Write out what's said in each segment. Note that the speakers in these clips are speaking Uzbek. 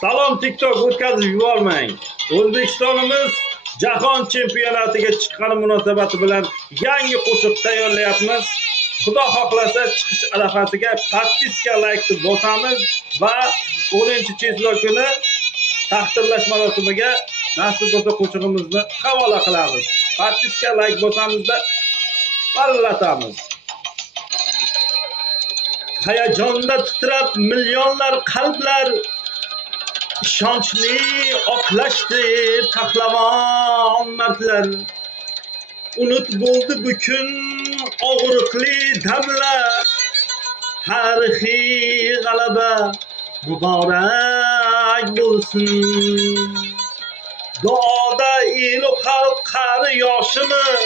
Salom TikTok o'tkazib yubormang. O'zbekistonimiz jahon chempionatiga chiqqani munosabati bilan yangi qo'shiq tayyorlayapmiz. Xudo xohlasa chiqish arafasiga podpiska like bosamiz va 10-cheklov kuni taqdirlash marosimiga nasib bo'lsa qo'shig'imizni havola qilamiz. Podpiska like bosamizda parlatamiz. Hayajonda titrab milyonlar qalblar, ishonchli oqlashdi pahlavon mardlar. Unut bo'ldi butun og'riqli damlar, tarixiy g'alaba muborak bo'lsin. Duoda elu xalq qari yoshimiz,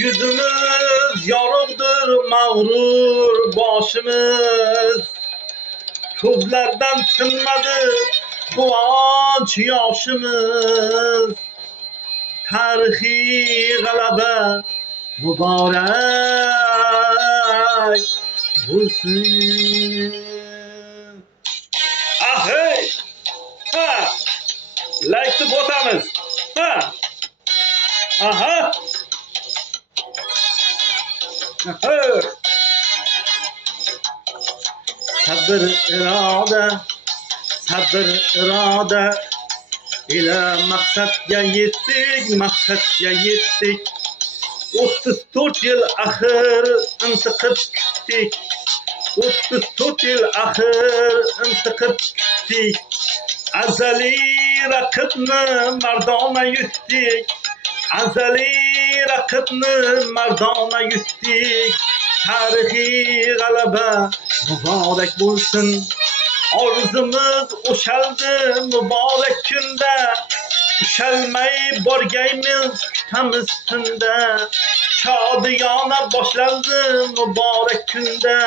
yuzimiz yorug'dir mag'rur boshimiz. Ko'zlardan tinmadi quvonch yoshimiz, tarixiy g'alaba muborak bo'lsin. Hey! Ha! Like bosamiz. Ha! Aha! Sabr iroda ila maqsadga yetdik. 34 yil axir intiqib kutdik. 34 yil axir intiqib kutdik. Azaliy raqibni mardona yutdik. Azaliy raqibni mardona yutdik. Tarixiy g'alaba muborak bo'lsin. Orzumuz o'shaldi muborak kunda. Ushalmay borgaymiz kutamiz tunda. Shodiyona boshlandi muborak kunda.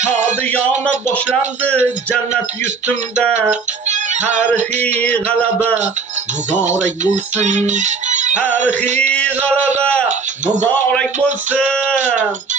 Shodiyona boshlandi jannat yurtimda. Tarixiy g'alaba muborak bo'lsin. Tarixiy g'alaba muborak bo'lsin.